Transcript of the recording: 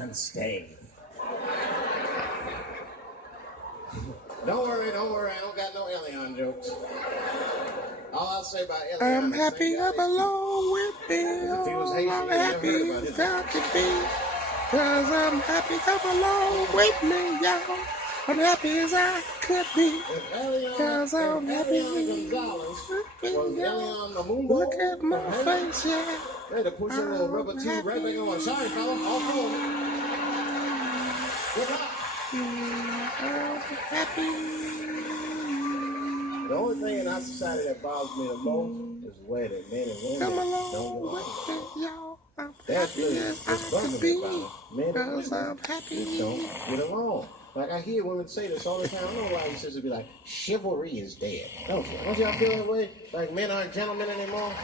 can stay. Don't worry. I don't got no Elion jokes. All I'll say about Elion I'm happy I'm alone with Bill. If he was Haitian, I'm you'd never happy heard about his got to be. Cause I'm happy I'm alone with me, y'all. I'm happy as I could be. Cause I'm happy. Gonzalez was Elion Namumbo. Look at my face, yeah. They had to push that little rubber tube right back on. Sorry, fella. All cool. Good luck. I'm happy. The only thing in our society that bothers me the most is wedding. Men and women Come don't along go with out. me, y'all. I'm That's happy really as what's I bugging could me be. about it. Men and Cause women I'm happy. just don't get along. Like I hear women say this all the time. I don't know why you sisters be like, chivalry is dead. Don't y'all feel that way? Like men aren't gentlemen anymore?